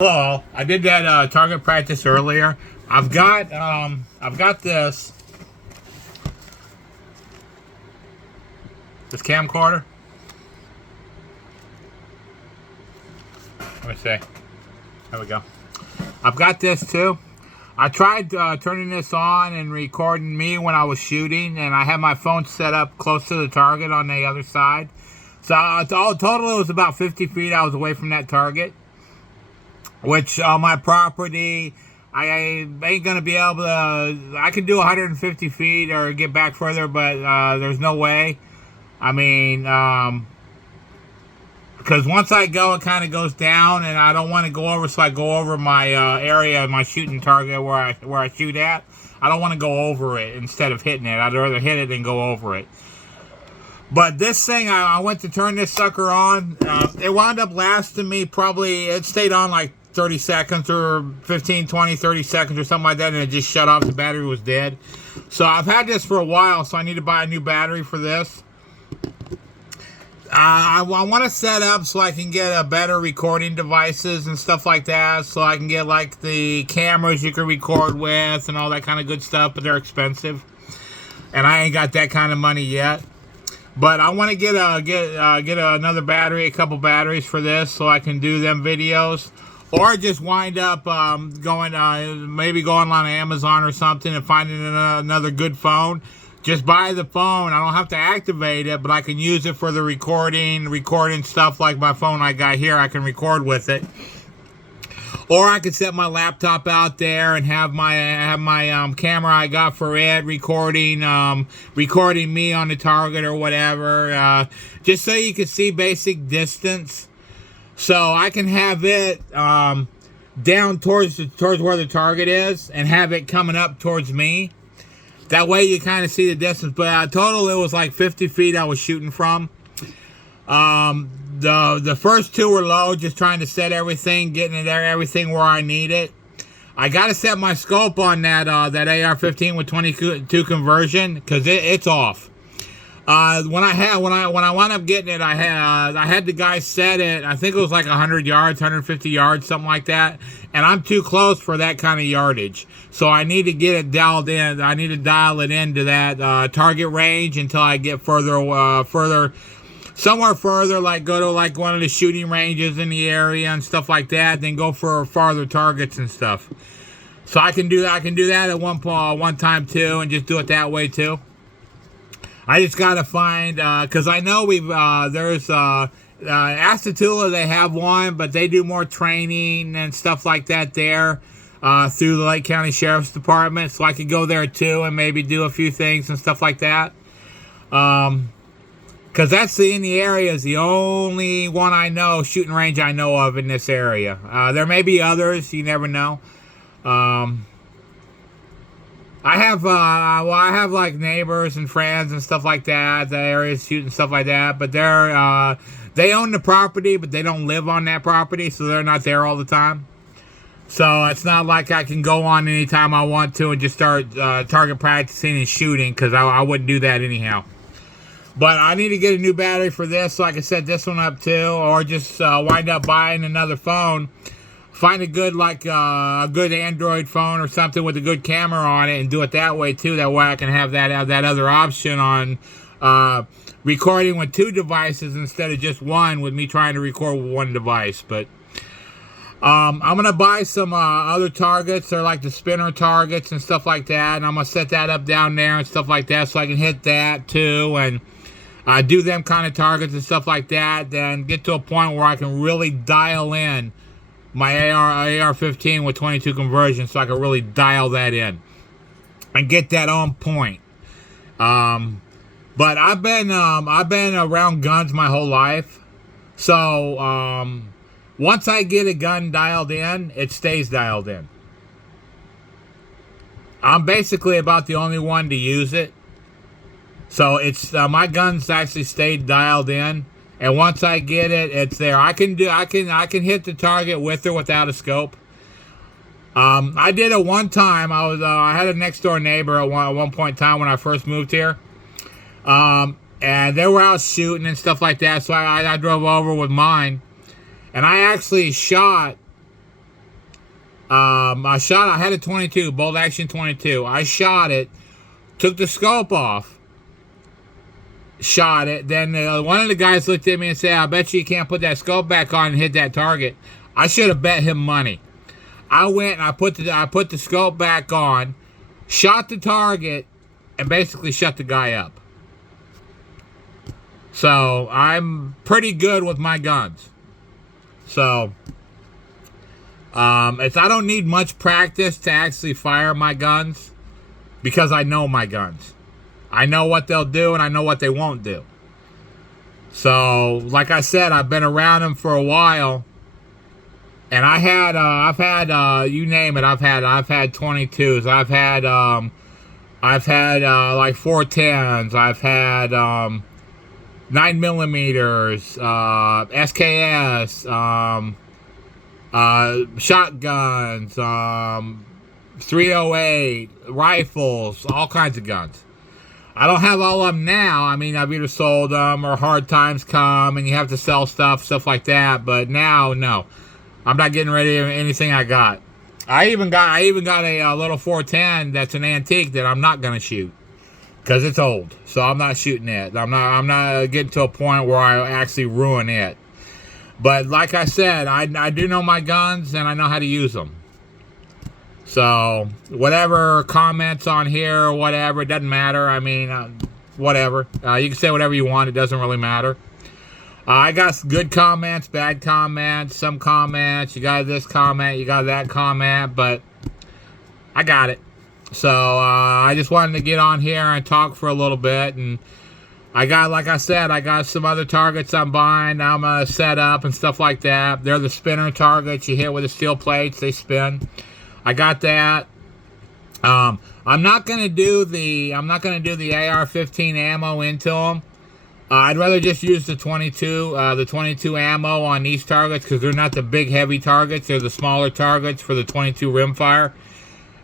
Hello, I did that target practice earlier. I've got this camcorder. Let me see. There we go. I've got this too. I tried turning this on and recording me when I was shooting, and I had my phone set up close to the target on the other side. So all total, it was about 50 feet I was away from that target. Which on my property, I ain't gonna be able to. I can do 150 feet or get back further, but there's no way. I mean, because once I go, it kind of goes down, and I don't want to go over. So I go over my area, my shooting target where I shoot at. I don't want to go over it instead of hitting it. I'd rather hit it than go over it. But this thing, I went to turn this sucker on. It wound up lasting me probably. It stayed on like 30 seconds or 15, 20, 30 seconds or something like that, and it just shut off. The battery was dead. So I've had this for a while, so I need to buy a new battery for this. I want to set up so I can get a better recording devices and stuff like that, so I can get like the cameras you can record with and all that kind of good stuff, but they're expensive, and I ain't got that kind of money yet. But I want to get another battery, a couple batteries for this, so I can do them videos. Or just wind up maybe going on Amazon or something and finding another good phone. Just buy the phone. I don't have to activate it, but I can use it for the recording stuff like my phone I got here. I can record with it. Or I could set my laptop out there and have my camera I got for it recording me on the target or whatever. Just so you can see basic distance. So I can have it down towards where the target is and have it coming up towards me. That way you kind of see the distance. But total, it was like 50 feet I was shooting from. The first two were low, just trying to set everything, getting it there, everything where I need it. I got to set my scope on that AR-15 with 22 conversion because it's off. When I wound up getting it, I had the guy set it. I think it was like 100 yards, 150 yards, something like that. And I'm too close for that kind of yardage, so I need to get it dialed in. I need to dial it into that target range until I get somewhere further, like go to like one of the shooting ranges in the area and stuff like that. Then go for farther targets and stuff. So I can do that. I can do that at one time too, and just do it that way too. I just gotta find, because I know there's Asatula, they have one, but they do more training and stuff like that there through the Lake County Sheriff's Department, so I could go there too and maybe do a few things and stuff like that. Because that's in the area is the only one I know, shooting range I know of in this area. There may be others, you never know. I have like neighbors and friends and stuff like that. The areas shooting stuff like that, but they own the property, but they don't live on that property, so they're not there all the time. So it's not like I can go on anytime I want to and just start target practicing and shooting, because I wouldn't do that anyhow. But I need to get a new battery for this so I can set this one up too, or just wind up buying another phone. Find a good good Android phone or something with a good camera on it and do it that way too. That way I can have that other option on recording with two devices instead of just one, with me trying to record with one device. But I'm gonna buy some other targets. They're like the spinner targets and stuff like that, and I'm gonna set that up down there and stuff like that so I can hit that too and do them kind of targets and stuff like that. Then get to a point where I can really dial in my AR-15 with 22 conversion, so I can really dial that in and get that on point. But I've been around guns my whole life, so once I get a gun dialed in, it stays dialed in. I'm basically about the only one to use it, so it's my guns actually stayed dialed in. And once I get it, it's there. I can hit the target with or without a scope. I did it one time. I had a next door neighbor at one point in time when I first moved here. And they were out shooting and stuff like that. So I drove over with mine, and I actually shot I had a 22, bolt action 22. I shot it, took the scope off, shot it. Then one of the guys looked at me and said, I bet you can't put that scope back on and hit that target. I should have bet him money. I went and I put the scope back on, shot the target, and basically shut the guy up. So I'm pretty good with my guns. So I don't need much practice to actually fire my guns because I know my guns. I know what they'll do and I know what they won't do. So, like I said, I've been around them for a while, and I've had you name it. I've had 22s. I've had like 410s. I've had 9mm, SKS, shotguns, 308, rifles, all kinds of guns. I don't have all of them now. I mean, I've either sold them or hard times come and you have to sell stuff like that. But now, no, I'm not getting rid of anything I got. I even got a little 410 that's an antique that I'm not gonna shoot because it's old. So I'm not shooting it. I'm not getting to a point where I actually ruin it. But like I said, I do know my guns and I know how to use them. So whatever comments on here or whatever, it doesn't matter. I mean, whatever. You can say whatever you want. It doesn't really matter. I got good comments, bad comments, some comments. You got this comment, you got that comment, but I got it. So I just wanted to get on here and talk for a little bit. And I got, like I said, I got some other targets I'm buying. I'm going to set up and stuff like that. They're the spinner targets. You hit with the steel plates, they spin. I got that. I'm not gonna do the AR-15 ammo into them. I'd rather just use the 22 ammo on these targets because they're not the big heavy targets. They're the smaller targets for the 22 rimfire,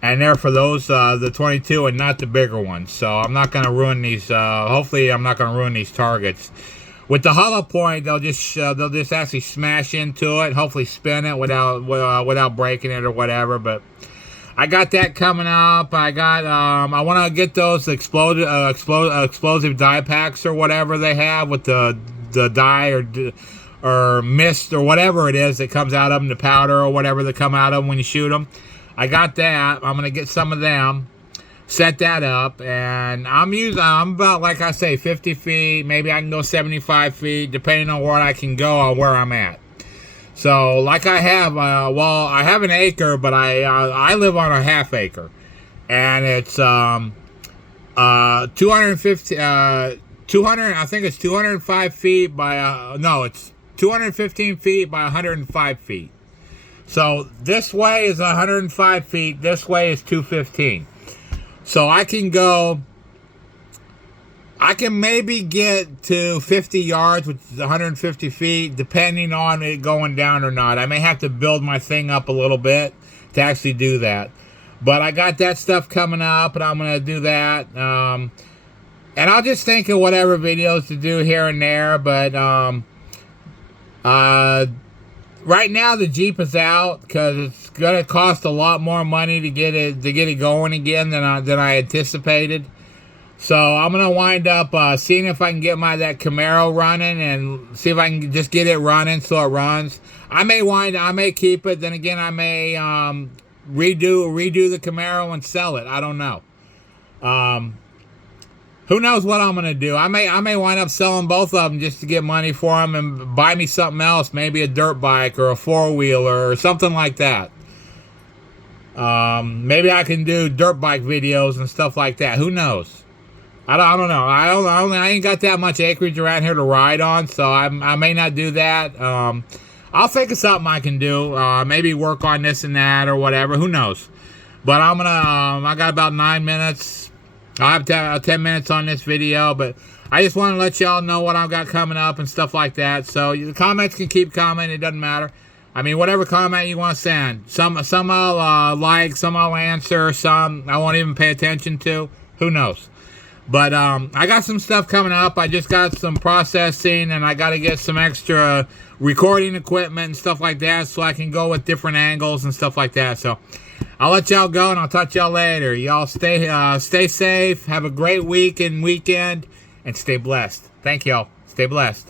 and they're for those the 22 and not the bigger ones. So I'm not gonna ruin these. Hopefully, I'm not gonna ruin these targets. With the hollow point, they'll just actually smash into it. Hopefully, spin it without breaking it or whatever. But I got that coming up. I want to get those explosive die packs or whatever they have with the dye or mist or whatever it is that comes out of them, the powder or whatever that come out of them when you shoot them. I got that. I'm gonna get some of them. Set that up, and I'm about, like I say, 50 feet. Maybe I can go 75 feet, depending on where I can go or where I'm at. So, like I have, I have an acre, but I live on a half acre, and it's 250, 200. I think it's 205 feet by no, it's 215 feet by 105 feet. So this way is 105 feet. This way is 215. So I can maybe get to 50 yards, which is 150 feet, depending on it going down or not. I may have to build my thing up a little bit to actually do that. But I got that stuff coming up, and I'm going to do that. And I'll just think of whatever videos to do here and there. But right now the Jeep is out because it's going to cost a lot more money to get it going again than I anticipated. So I'm going to wind up seeing if I can get that Camaro running and see if I can just get it running so it runs. I may keep it. Then again, I may redo the Camaro and sell it. I don't know. Who knows what I'm going to do? I may wind up selling both of them just to get money for them and buy me something else, maybe a dirt bike or a four-wheeler or something like that. Maybe I can do dirt bike videos and stuff like that. Who knows? I don't know. I ain't got that much acreage around here to ride on, so I may not do that. I'll think of something I can do. Maybe work on this and that or whatever. Who knows? But I'm gonna. I got about 9 minutes. I have 10 minutes on this video, but I just want to let y'all know what I've got coming up and stuff like that. So the comments can keep coming. It doesn't matter. I mean, whatever comment you want to send. Some I'll like, some I'll answer, some I won't even pay attention to. Who knows? But I got some stuff coming up. I just got some processing, and I got to get some extra recording equipment and stuff like that, so I can go with different angles and stuff like that. So I'll let y'all go, and I'll talk to y'all later. Y'all stay safe. Have a great week and weekend, and stay blessed. Thank y'all. Stay blessed.